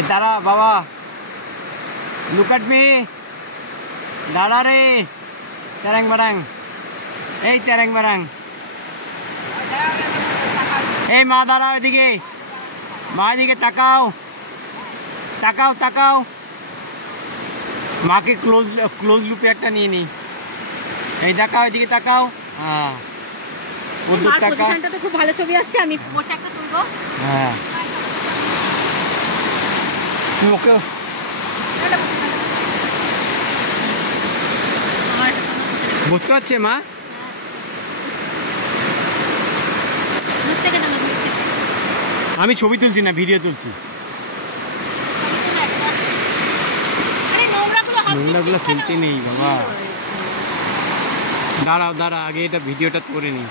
এই দাঁড়া বাবা, লুক এট মি, দাঁড়া রে, চ্যারাং বারাং, এই চ্যারাং বারাং। এই মা দাঁড়াও এদিকে, মা এদিকে তাকাও, তাকাও তাকাও। মাকে ক্লোজ লুপে একটা নিয়ে নি। এই তাকাও, এদিকে তাকাও। হ্যাঁ, ওদের তাকাও। তো খুব ভালো ছবি আসছে, আমি বসে একটা তুলবো। হ্যাঁ, ওকে বুঝতে পারছে মা? আমি ছবি তুলছি না, ভিডিও তুলছি। নোংরাগুলো তুলতে নেই বাবা, দাঁড়াও দাঁড়া, আগে এটা ভিডিওটা করে নিই।